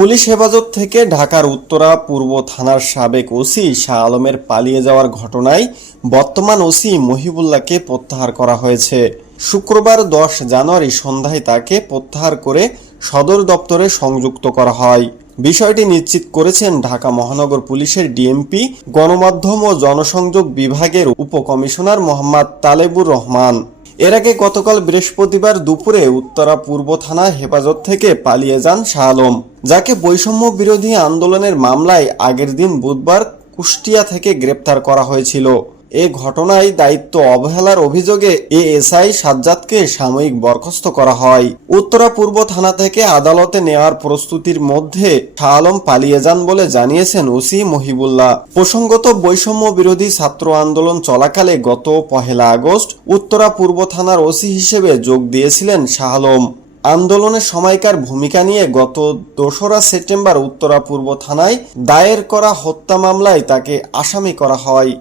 Police হেফাজত থেকে ঢাকার উত্তরা পূর্ব থানার সাবেক ওসি শাহ আলমের পালিয়ে যাওয়ার ঘটনায় বর্তমান ওসি মহিবুল্লাহকে প্রত্যাহার করা হয়েছে। শুক্রবার 10 জানুয়ারি সন্ধ্যায় তাকে প্রত্যাহার করে সদর দপ্তরে সংযুক্ত করা হয়। বিষয়টি নিশ্চিত করেছেন ঢাকা মহানগর পুলিশের ডিএমপি গণমাধ্যম ও জনসংযোগ বিভাগের উপকমিশনার মোহাম্মদ তালেবুর রহমান। এর আগে গতকাল বৃহস্পতিবার দুপুরে উত্তরা পূর্ব থানা হেফাজত থেকে পালিয়ে যান শাহ আলম, যাকে বৈষম্য বিরোধী আন্দোলনের মামলায় আগের দিন বুধবার কুষ্টিয়া থেকে গ্রেপ্তার করা হয়েছিল। এ ঘটনায় দায়িত্ব অবহেলার অভিযোগে এএসআই সাজ্জাদকে সাময়িক বরখাস্ত করা হয়। উত্তরা পূর্ব থানা থেকে আদালতে নেওয়ার প্রস্তুতির মধ্যে শাহ আলম পালিয়ে যান বলে জানিয়েছেন ওসি মহিবুল্লাহ। প্রসঙ্গত, বৈষম্য বিরোধী ছাত্র আন্দোলন চলাকালে গত 1 আগস্ট উত্তরা পূর্ব থানার ওসি হিসেবে যোগ দিয়েছিলেন শাহ আলম। আন্দোলনের সময়কার ভূমিকা নিয়ে গত 2রা সেপ্টেম্বর উত্তরা পূর্ব থানায় দায়ের করা হত্যা মামলায় তাকে আসামি করা হয়।